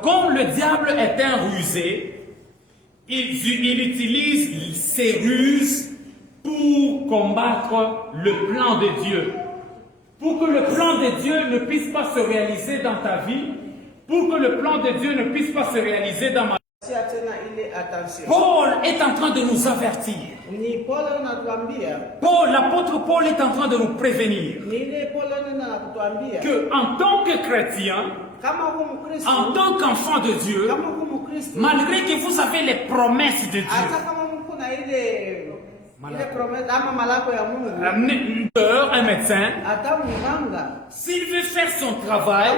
Comme le diable est un rusé, il utilise ses ruses pour combattre le plan de Dieu. Pour que le plan de Dieu ne puisse pas se réaliser dans ta vie, pour que le plan de Dieu ne puisse pas se réaliser dans ma vie. Paul est en train de nous avertir. L'apôtre Paul est en train de nous prévenir que en tant que chrétien, en tant qu'enfant de Dieu, malgré que vous avez les promesses de Dieu, un médecin, s'il veut faire son travail,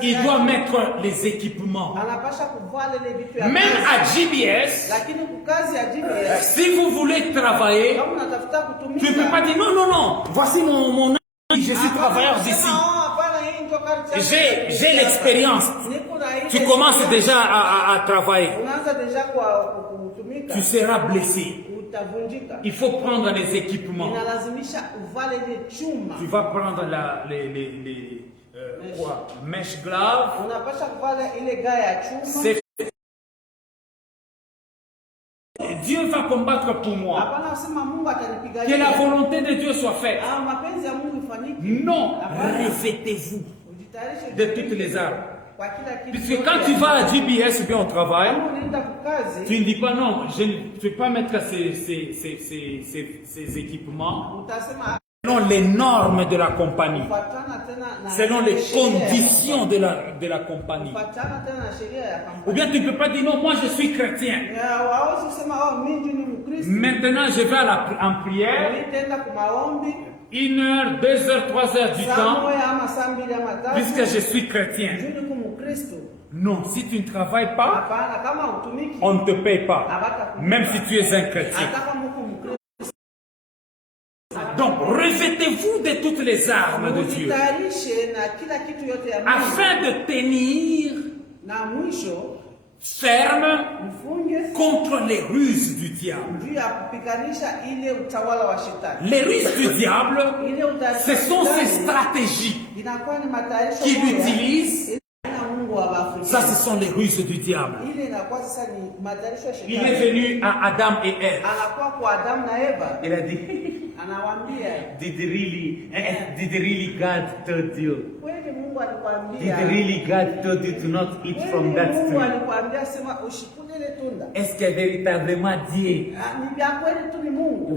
il doit mettre les équipements. Même à GBS, si vous voulez travailler, tu ne peux pas dire non, non, non, voici mon âge, je suis travailleur d'ici. J'ai l'expérience. Tu commences déjà à travailler. Tu seras blessé. Il faut prendre les équipements. Tu vas prendre mèche glave. Dieu va combattre pour moi. Que la volonté de Dieu soit faite. Non, revêtez-vous de toutes les armes. Puisque quand tu vas à GBS bien au travail, tu ne dis pas non, je ne vais pas mettre ces équipements selon les normes de la compagnie, selon les conditions de la compagnie. Ou bien tu ne peux pas dire non, moi je suis chrétien. Maintenant je vais en prière. 1 heure, 2 heures, 3 heures du temps, puisque je suis chrétien. Non, si tu ne travailles pas, on ne te paye pas, même si tu es un chrétien. Donc, revêtez-vous de toutes les armes de Dieu, afin de tenir ferme contre les ruses du diable. Les ruses du diable, ce sont ces stratégies qu'il utilise. Ça, ce sont les ruses du diable. Il est venu à Adam et Ève. Il a dit, did really God told you? Did really God told you to not eat from that tree? Est-ce que véritablement Dieu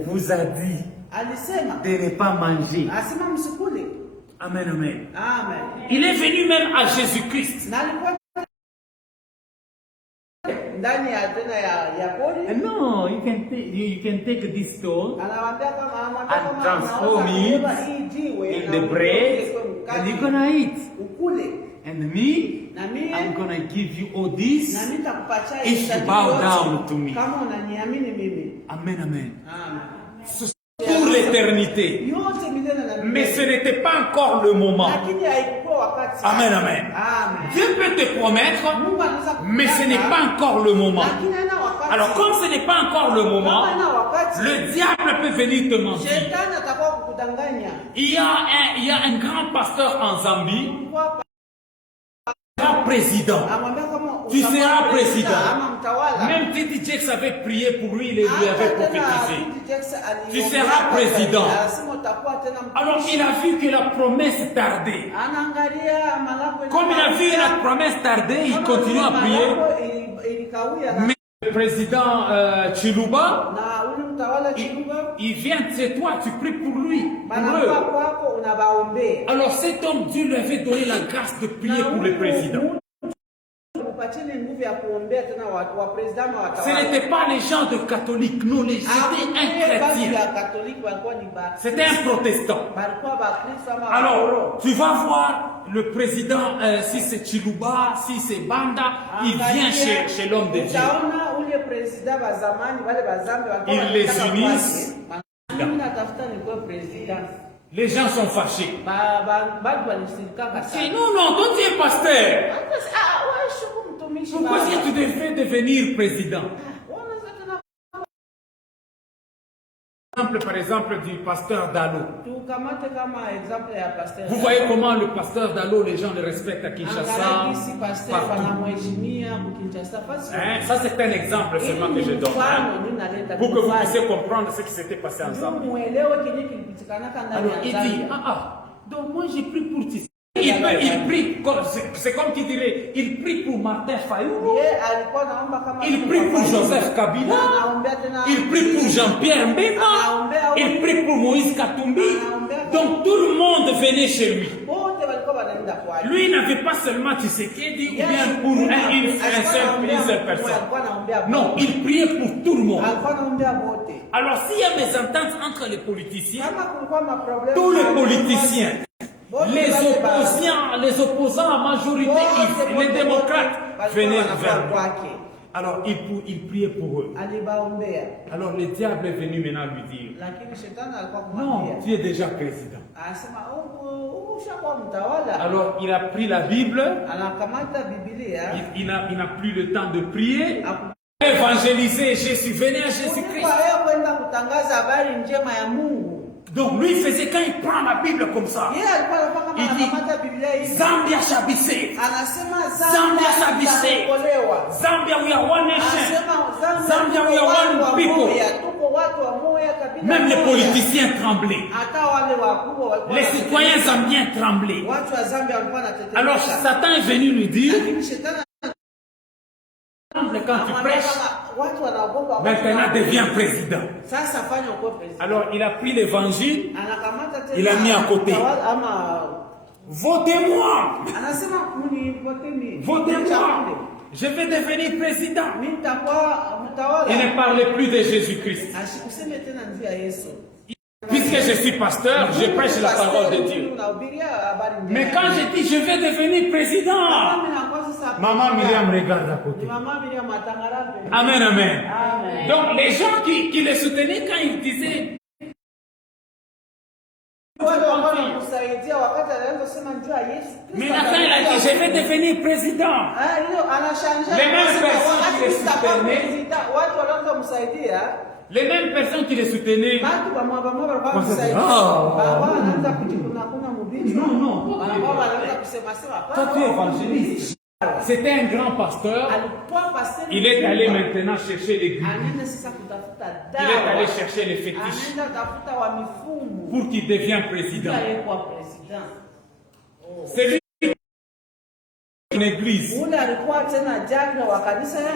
vous a dit de ne pas manger? Amen, amen. Il est venu même à Jésus-Christ. No, you can take this stone and transform it in the bread, and you're gonna eat. And me, I'm gonna give you all this if you bow down to me. Amen, amen. Pour l'éternité. Mais ce n'était pas encore le moment. Amen, amen. Dieu peut te promettre, mais ce n'est pas encore le moment. Alors, comme ce n'est pas encore le moment, le diable peut venir te mentir. Il y a un grand pasteur en Zambie, président. Tu seras président. Même Titi Jakes avait prié pour lui, il lui avait prophétisé. Tu seras président. Alors il a vu que la promesse tardait. Comme il a vu la promesse tarder, il continue à prier. Mais le président Chiluba, il vient chez toi, tu pries pour lui. Pour eux. Alors cet homme, Dieu lui avait donné la grâce de prier pour le président. Ce n'était pas les gens de catholiques, non, c'était un chrétien. C'était un protestant. Alors, tu vas voir le président, si c'est Chiluba, si c'est Banda, il vient chez l'homme de Dieu. Ils les unissent. Les gens sont fâchés. Non, non, toi tu es pasteur. Pourquoi est-ce que tu devrais devenir président? Par exemple, l'exemple, par exemple, du pasteur Dalo. Vous voyez comment le pasteur Dalo, les gens le respectent à Kinshasa. Ça, c'est un exemple seulement que je donne. Pour que vous puissiez comprendre ce qui s'était passé ensemble. Alors, il dit, donc moi j'ai pris pour Tissi. Il prie, c'est comme qui dirait, il prie pour Martin Fayou, il prie pour Joseph Kabila, il prie pour Jean-Pierre Mbema, il prie pour Moïse Katumbi. Donc tout le monde venait chez lui. Lui n'avait pas seulement Tshisekedi ou bien pour une seule personne. Non, il priait pour tout le monde. Alors s'il y a mésentente entre les politiciens, tous les politiciens, les opposants en majorité, les démocrates venaient vers lui. Alors il priait pour eux. Alors le diable est venu maintenant lui dire, non, tu es déjà président. Alors il a pris la Bible, il n'a plus le temps de prier. Évangéliser Jésus, venez à Jésus-Christ. Donc lui faisait, quand il prend la Bible comme ça, il dit Zambia shall be saved. Zambia shall be saved. Zambia we are one nation. Zambia we are one people. Même les politiciens tremblaient. Les citoyens zambiens tremblaient. Alors Satan est venu lui dire, quand tu prêches, maintenant deviens président. Alors il a pris l'évangile, il a mis à côté. Votez-moi. Votez-moi. Je vais devenir président. Il ne parlait plus de Jésus-Christ. Puisque je suis pasteur, je prêche la parole de Dieu. Mais quand je dis je vais devenir président, Maman Myriam regarde à côté. Amen, amen. Donc les gens qui le soutenaient quand ils disaient mais quand il a dit je vais devenir président, les mêmes personnes qui le soutenaient, les mêmes personnes qui le soutenaient, non, toi tu es évangéliste. C'était un grand pasteur. Il est allé maintenant chercher les gugus. Il est allé chercher les fétiches pour qu'il devienne président. C'est lui qui est une église.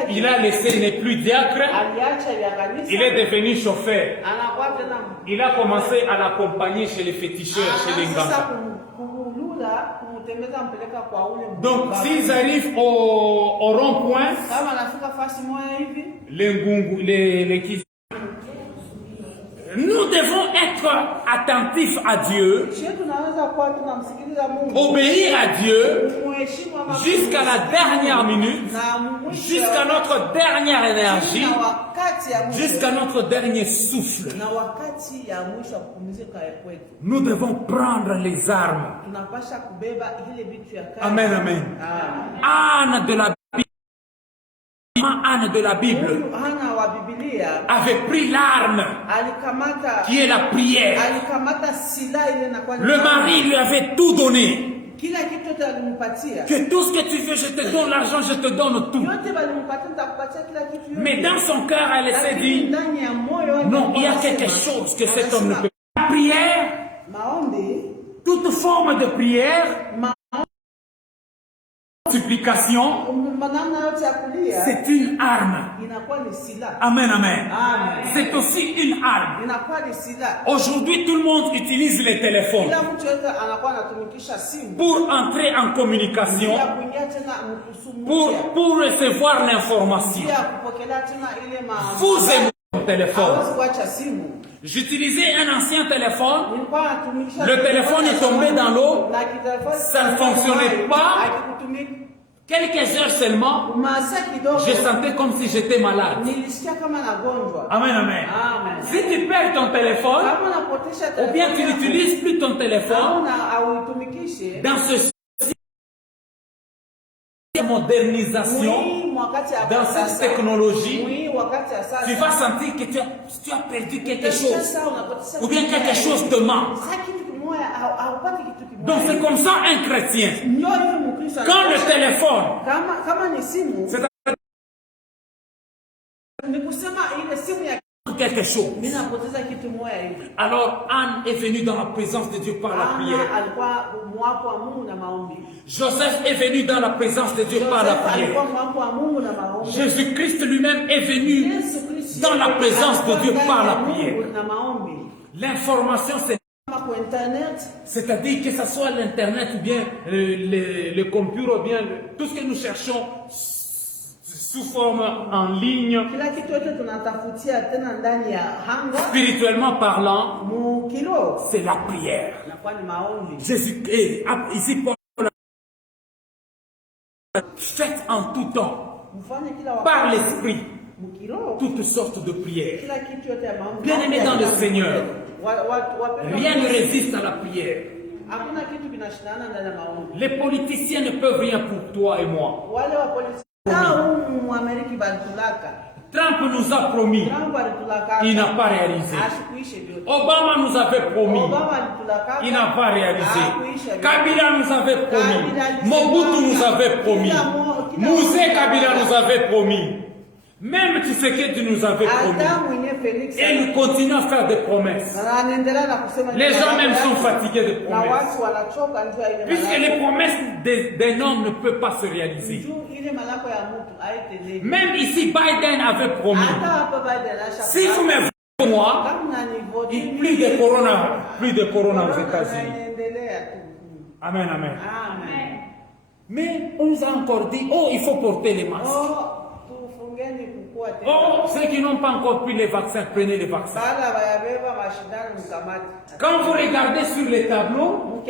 Il a laissé, il n'est plus diacre. Il est devenu chauffeur. Il a commencé à l'accompagner chez les féticheurs, chez les Nganga. Donc, s'ils arrivent au rond-point, nous devons être attentifs à Dieu, obéir à Dieu jusqu'à la dernière minute, jusqu'à notre dernière énergie, jusqu'à notre dernier souffle. Nous devons prendre les armes. Amen, amen. Anne de la Bible avait pris l'arme qui est la prière. Le mari lui avait tout donné. Que tout ce que tu veux, je te donne l'argent, je te donne tout. Mais dans son cœur, elle s'est dit, non, il y a quelque chose que cet homme ne peut pas. La prière, toute forme de prière, supplication, c'est une arme. Amen, amen. C'est aussi une arme. Aujourd'hui, tout le monde utilise les téléphones pour entrer en communication, pour recevoir l'information. Vous aimez votre téléphone. J'utilisais un ancien téléphone, le téléphone est tombé dans l'eau, ça ne fonctionnait pas. Quelques heures seulement, je sentais comme si j'étais malade. Amen, amen. Si tu perds ton téléphone, ou bien tu n'utilises plus ton téléphone, dans ce modernisation, dans cette technologie, tu vas sentir que tu as perdu quelque chose. Ou bien quelque chose te manque. Donc c'est comme ça un chrétien. Quand le téléphone, quelque chose. Alors Anne est venue dans la présence de Dieu par la prière. Joseph est venu dans la présence de Dieu par la prière. Jésus-Christ lui-même est venu dans la présence de Dieu par la prière. L'information, c'est-à-dire que ce soit l'internet ou bien le computer ou bien tout ce que nous cherchons sous forme en ligne, spirituellement parlant, c'est la prière. Jésus, ici, Paul, faites en tout temps, par l'Esprit, toutes sortes de prières. Bien-aimés dans le Seigneur, rien ne résiste à la prière. Les politiciens ne peuvent rien pour toi et moi. Trump nous a promis, il n'a pas réalisé. Obama nous avait promis, il n'a pas réalisé. Kabila nous avait promis, Mobutu nous avait promis, Moussé Kabila nous avait promis. Même Tshisekedi nous avait promis. Et nous continuons à faire des promesses. Les gens même sont fatigués de promesses. Puisque les promesses d'un homme ne peuvent pas se réaliser. Même ici, Biden avait promis. Si vous me voyez moi, plus de corona aux États-Unis. Amen, amen. Mais on nous a encore dit, oh, il faut porter les masques. Oh, ceux qui n'ont pas encore pris les vaccins, prenez les vaccins. Quand vous regardez sur les tableaux,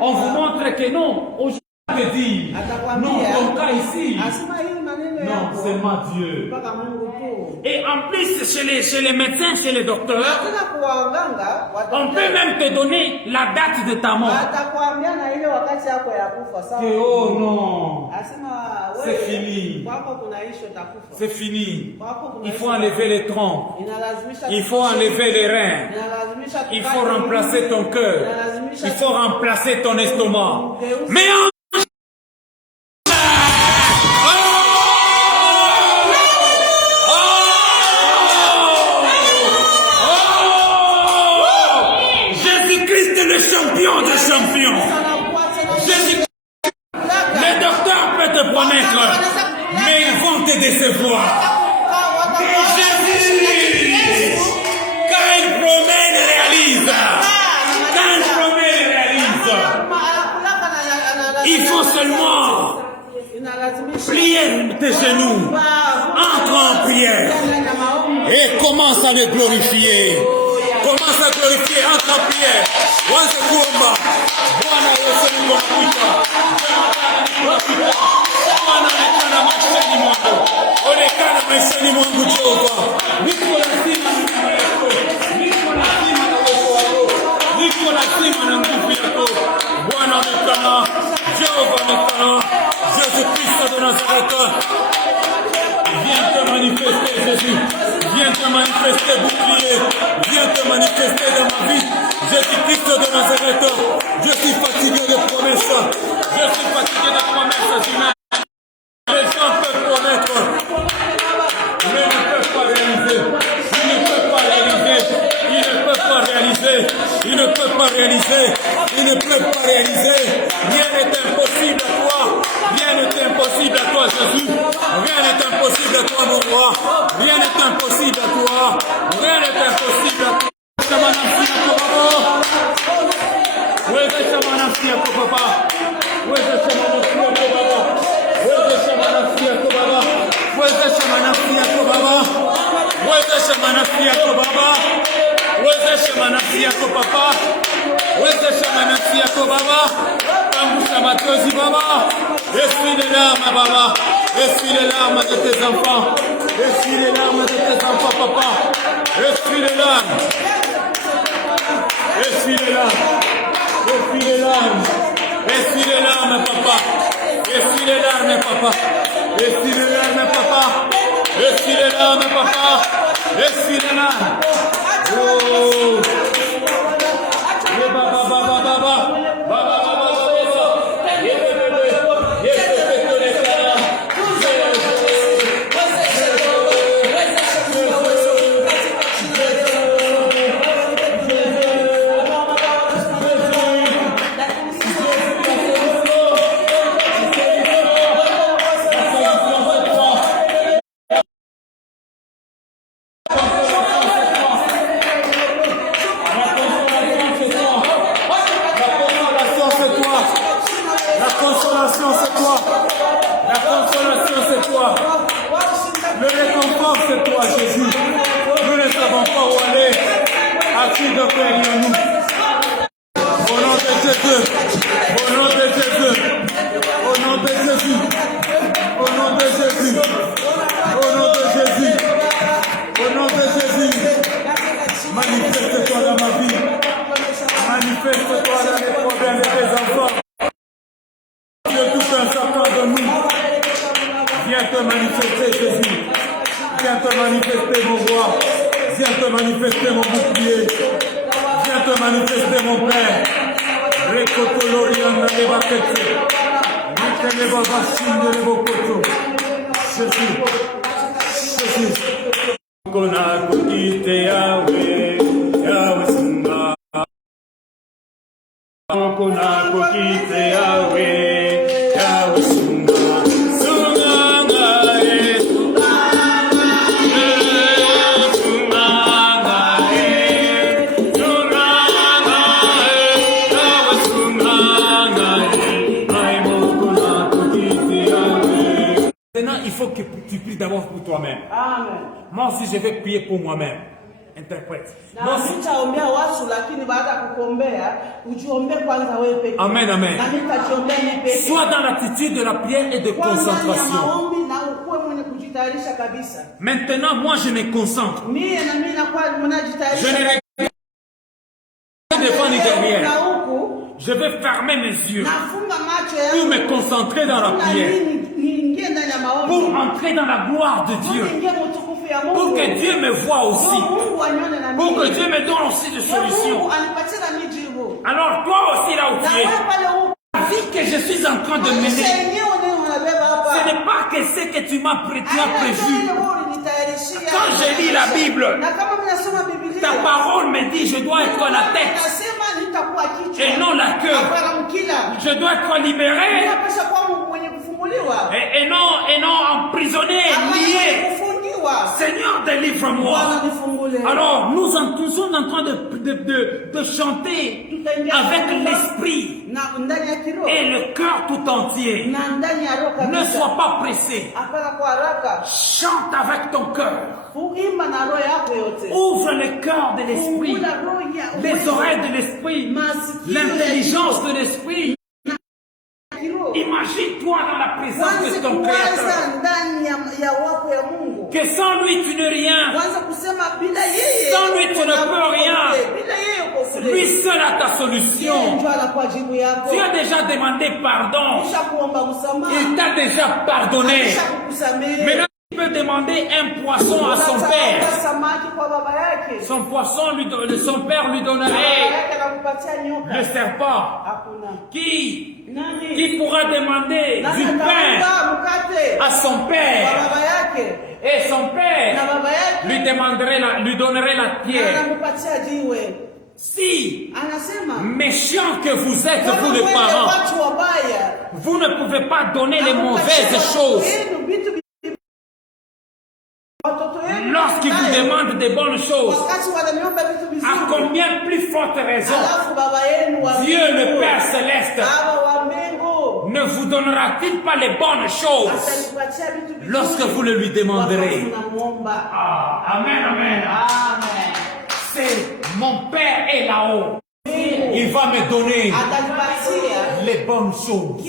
on vous montre que non. Aujourd'hui, on te dit, non, ton cas ici. Non, c'est moi Dieu. Et en plus, chez les médecins, chez les docteurs, on peut même te donner la date de ta mort. Que, oh non, c'est fini. C'est fini. Il faut enlever les troncs. Il faut enlever les reins. Il faut remplacer ton cœur. Il faut remplacer ton estomac. Mais mais ils vont te décevoir. Jésus, quand il promet, il réalise. Quand il promet, il réalise. Il faut seulement plier tes genoux, entre en prière et commence à le glorifier. Commence à glorifier, entre en prière. Wanze kuomba. Bwana Yesu ni mwamwita. Onekana maishani mwangu. Onekana maishani mwangu Jehova. Niko lazima na neema yako. Niko lazima na uwezo wako. Niko lazima na nguvu yako. Bwana onekana. Jehova onekana. Jésus-Christ de Nazareth. Viens te manifester Jésus. Viens te manifester bouclier. Viens te manifester dans ma vie. Jésus-Christ de Nazareth. Je suis fatigué de promesses. Je suis fatigué de promesses humaines. Les gens peuvent promettre, mais ne peuvent pas réaliser. Ils ne peuvent pas réaliser. Ils ne peuvent pas réaliser. Ils ne peuvent pas réaliser. Ils ne peuvent pas réaliser. Rien n'est impossible à toi. Rien n'est impossible à toi, Jésus. Rien n'est impossible à toi, mon roi. Rien n'est impossible à toi. Rien n'est impossible à toi. Wezesha manafsi yako Baba. Wezesha manafsi yako Baba. Wezesha manafsi yako Papa. Wezesha manafsi yako Baba. Pangusha machozi Baba. Essuie les larmes Baba. Essuie les larmes de tes enfants. Essuie les larmes de tes enfants Papa. Essuie les larmes. Essuie les larmes. Essuie les larmes. Essuie les larmes Papa. Essuie les larmes Papa. Essuie les larmes Papa. larmes, papa. Essuie les larmes. Oh. Le réconfort, c'est toi, Jésus. Nous ne savons pas où aller. As-tu de paix en nous? Au nom de Jésus. Au nom de Jésus. Au nom de Jésus. Au nom de Jésus. Au nom de Jésus. Au nom de Jésus. Manifeste-toi dans ma vie. Manifeste-toi dans les problèmes de tes enfants. Dieu tout un chacun de nous. Viens te manifester, Jésus. Viens te manifester, mon roi. Viens te manifester, mon bouclier. Viens te manifester, mon Père. Récocoloriana les baquettes. Les babachines les bocotos. Jésus. Jésus. Kona kukite Yahweh. Yahweh Sunga. Kona kukite Yahweh. Yahweh Sunga. Maintenant, il faut que tu pries d'abord pour toi-même. Amen. Moi aussi, je vais prier pour moi-même. Interprète. Moi aussi. Amen, amen. Sois dans l'attitude de la prière et de concentration. Maintenant, moi, je me concentre. Je ne regarde pas devant ni derrière. Je vais fermer mes yeux pour me concentrer dans la prière. Pour entrer dans la gloire de Dieu. Pour que Dieu me voie aussi. Pour que Dieu me donne aussi des solutions. Alors toi aussi là où tu es, la vie que je suis en train de mener, ce n'est pas que ce que tu as prévu. Quand je lis la Bible, ta parole me dit je dois être la tête et non la queue. Je dois être libéré et non emprisonné, lié. Seigneur, délivre-moi. Alors, nous sommes en train de chanter avec l'esprit et le cœur tout entier. Ne sois pas pressé. Chante avec ton cœur. Ouvre le cœur de l'esprit, les oreilles de l'esprit, l'intelligence de l'esprit. Imagine-toi dans la présence de ton Créateur. Que sans lui tu n'es rien. Sans lui tu ne peux rien. Lui seul a ta solution. Tu as déjà demandé pardon. Il t'a déjà pardonné. Maintenant tu peux demander un poisson à son père. Son père lui donnerait le serpent. Qui pourra demander du pain à son père. Et son père lui donnerait la pierre. Si méchants que vous êtes, vous les parents, vous ne pouvez pas donner les mauvaises choses. Lorsqu'il vous demande des bonnes choses, à combien plus forte raison Dieu le Père Céleste ne vous donnera-t-il pas les bonnes choses lorsque vous le lui demanderez? Amen, amen. C'est mon Père est là-haut. Il va me donner les bonnes choses.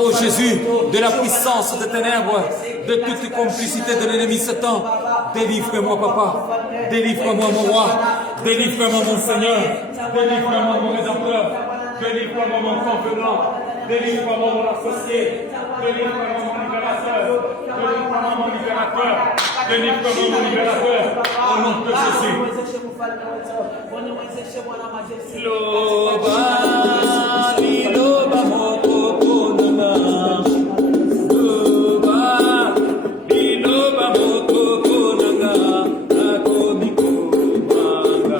ô Jésus, de la puissance des ténèbres, de toute complicité de l'ennemi Satan. Délivre-moi, papa. Délivre-moi, mon roi. Délivre-moi, mon Seigneur. Délivre-moi, mon Rédempteur. Délivre-moi, mon Confédérant. Délivre-moi, mon associé. Délivre-moi, mon libérateur. Délivre-moi, mon libérateur. Délivre-moi, mon libérateur. Au nom de Jésus. Loba, liloba, moko, nanga. Loba, liloba, moko, nanga. Nakomiko, manga.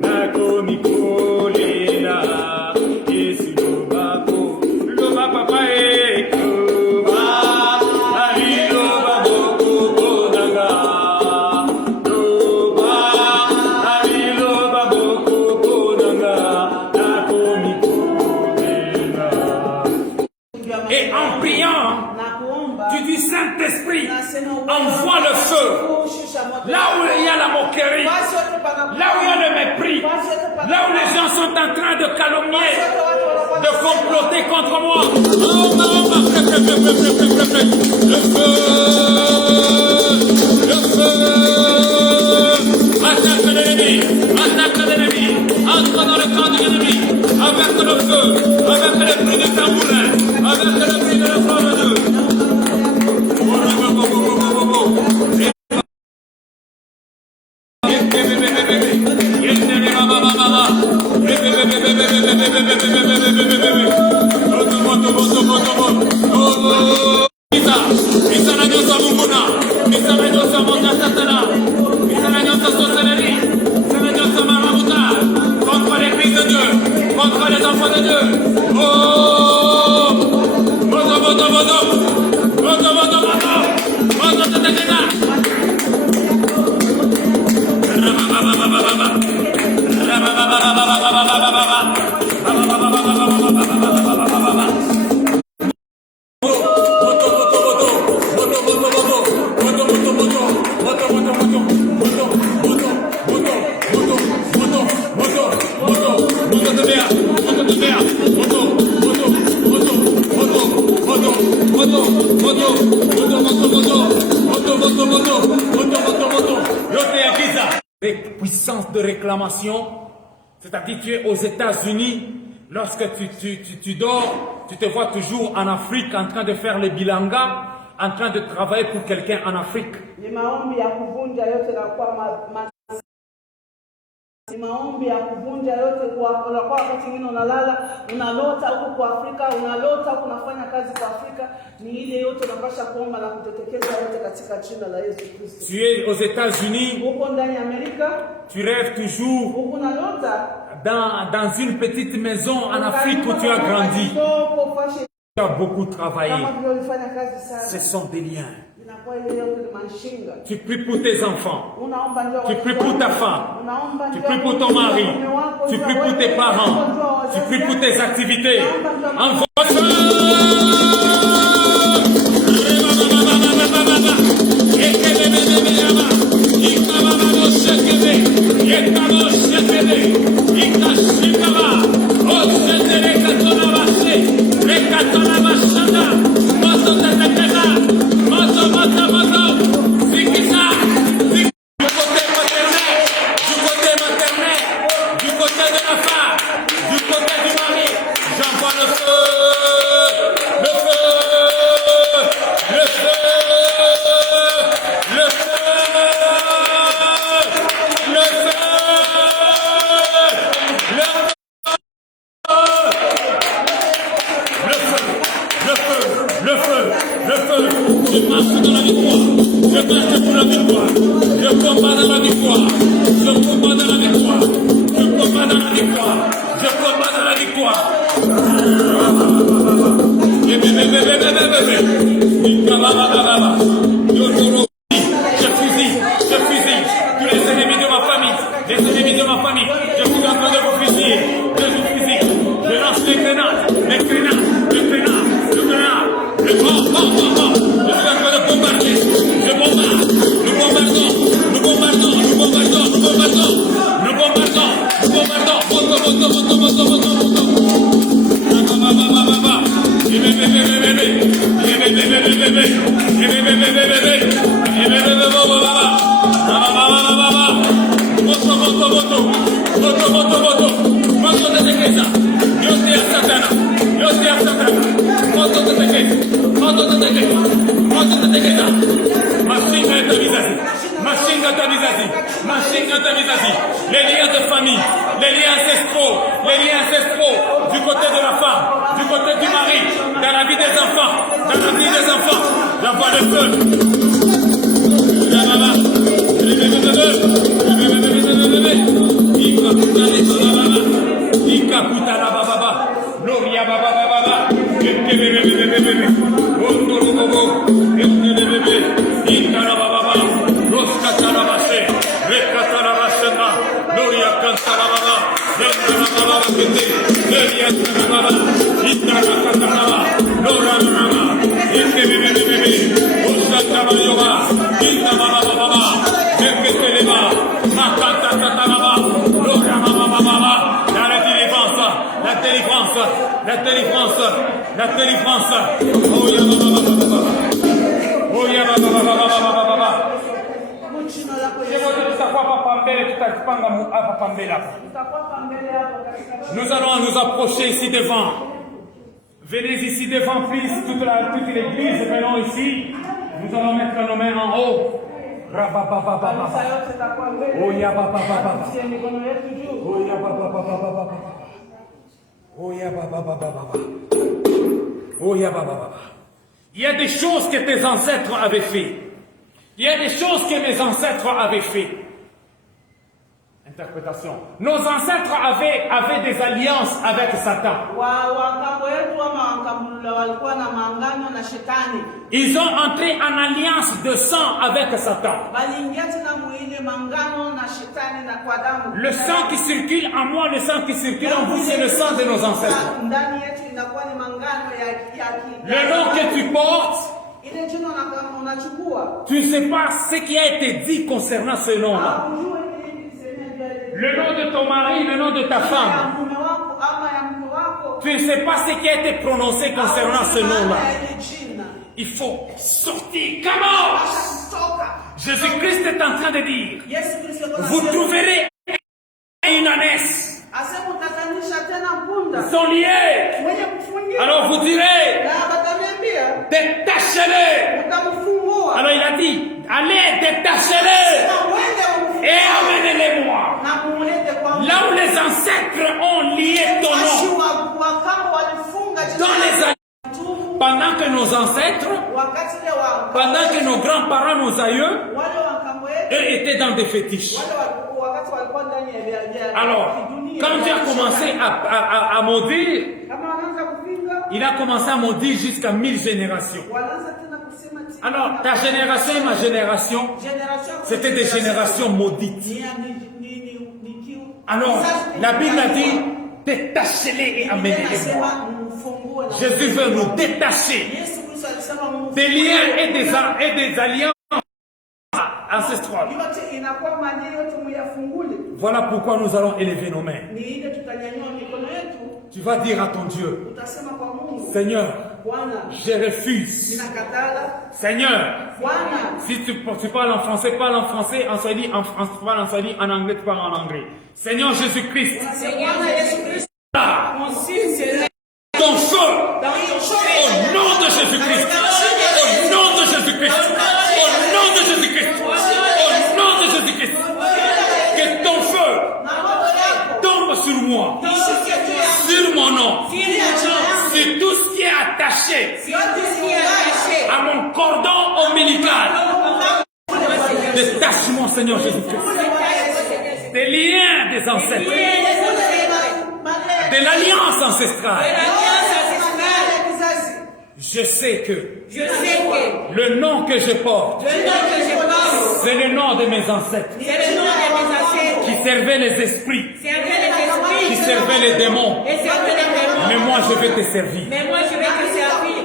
Nakomiko, lela. Yesu, loba, po. Loba, papa, loba. Liloba, moko, nanga. Et en priant, tu dis Saint-Esprit, envoie le feu. Là où il y a la moquerie, là où il y a le mépris, là où les gens sont en train de calomnier, de comploter contre moi. Le feu, le feu. Attaque l'ennemi, entre dans le camp de l'ennemi, avec le feu, avec le bruit de tambourin, avec le bruit de la flamme de Dieu. Contre l'église de Dieu, contre les enfants de Dieu. Oh, moto, moto, moto, moto, moto, moto, moto, Les puissances de réclamation, c'est-à-dire tu es aux États-Unis, lorsque tu dors, tu te vois toujours en Afrique en train de faire les bilanga, en train de travailler pour quelqu'un en Afrique. Ni maombi ya kuvunja yote kwa wakati mwingine unalala, unalota huko kwa Afrika, unalota huko unafanya kazi kwa Afrika, ni ile yote unapasha kuomba na kutetekeza yote katika jina la Yesu Kristo. Tu es aux États-Unis, huko ndani ya Amerika, tu rêves toujours huko unalota dans une petite maison en Afrique où tu as grandi. Tu as beaucoup travaillé. Ce sont des liens. Tu pries pour tes enfants. Tu pries pour ta femme. Tu pries pour ton mari. Tu pries pour tes parents. Tu pries pour tes activités. Envoie du côté de la femme, du côté du mari, j'envoie le feu. Les liens de famille, les liens ancestraux du côté de la femme, du côté du mari, dans la vie des enfants, la voix de feu. La délivrance. Oh ya Nous allons nous approcher ici devant. Venez ici devant, please, toute l'église. Venons ici. Nous allons mettre nos mains en haut. Oh ya baba. Il y a des choses que tes ancêtres avaient fait. Il y a des choses que mes ancêtres avaient fait. Interprétation. Nos ancêtres avaient des alliances avec Satan. Ils ont entré en alliance de sang avec Satan. Le sang qui circule en moi, le sang qui circule en vous, c'est le sang de nos ancêtres. Le nom que tu portes, tu ne sais pas ce qui a été dit concernant ce nom-là. Le nom de ton mari, le nom de ta femme. Tu ne sais pas ce qui a été prononcé concernant ce nom-là. Il faut sortir. Comment? Jésus-Christ est en train de dire, vous trouverez une ânesse. Ils sont liés. Alors vous direz, détachez-les. Alors il a dit, allez, détachez-les et amenez-les-moi. Là où les ancêtres ont lié ton nom, dans les années, pendant que nos ancêtres, pendant que nos grands-parents, nos aïeux, eux étaient dans des fétiches. Alors, quand Dieu a commencé à maudire, il a commencé à maudire jusqu'à 1000 générations. Alors, ta génération et ma génération, c'était des générations maudites. Alors, la Bible a dit, détachez-les et amenez-les-moi. Jésus veut nous détacher des liens et des alliances ancestrales. Voilà pourquoi nous allons élever nos mains. Tu vas dire à ton Dieu, Seigneur, je refuse. Seigneur, si tu parles en français, parle en français, en swahili, en anglais, tu parles en anglais. Seigneur Jésus-Christ, ton feu, au nom de Jésus-Christ, au nom de Jésus-Christ, au nom de Jésus-Christ, au nom de Jésus-Christ, que ton feu tombe sur moi, sur mon nom, sur tout ce qui est attaché à mon cordon ombilical. Détache-moi, Seigneur Jésus-Christ, des liens des ancêtres, de l'alliance ancestrale. Je sais que le nom que je porte, c'est le nom de mes ancêtres qui servaient les esprits, qui servaient les démons. Mais moi je vais te servir.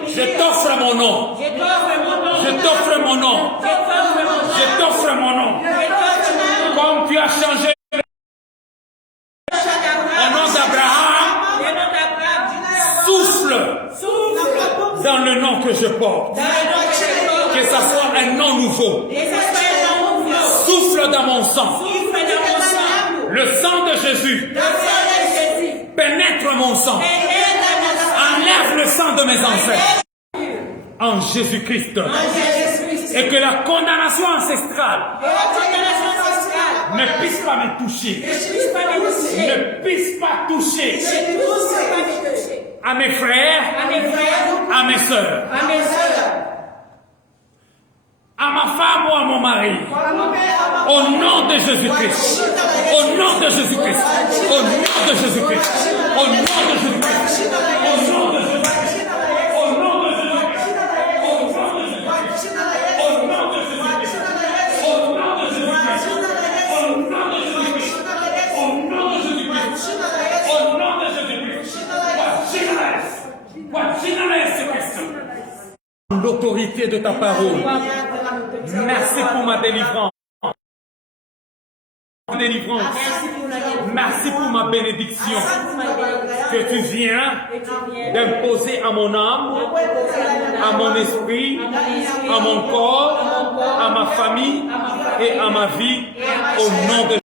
Je t'offre mon nom. Je t'offre mon nom. Je t'offre mon nom. Comme tu as changé au nom d'Abraham, souffle dans le nom que je porte. Que ça soit un nom nouveau. Souffle dans mon sang. Le sang de Jésus pénètre mon sang. Enlève le sang de mes ancêtres. En Jésus-Christ. Et que la condamnation ancestrale ne puisse pas me toucher. Ne puisse pas toucher à mes frères, à mes sœurs, à ma femme ou à mon mari. Au nom de Jésus-Christ. Au nom de Jésus-Christ. Au nom de Jésus-Christ. Au nom de Jésus-Christ. Au nom de Jésus-Christ. L'autorité de ta parole. Merci pour ma délivrance. Merci pour ma bénédiction que tu viens d'imposer à mon âme, à mon esprit, à mon corps, à ma famille et à ma vie au nom de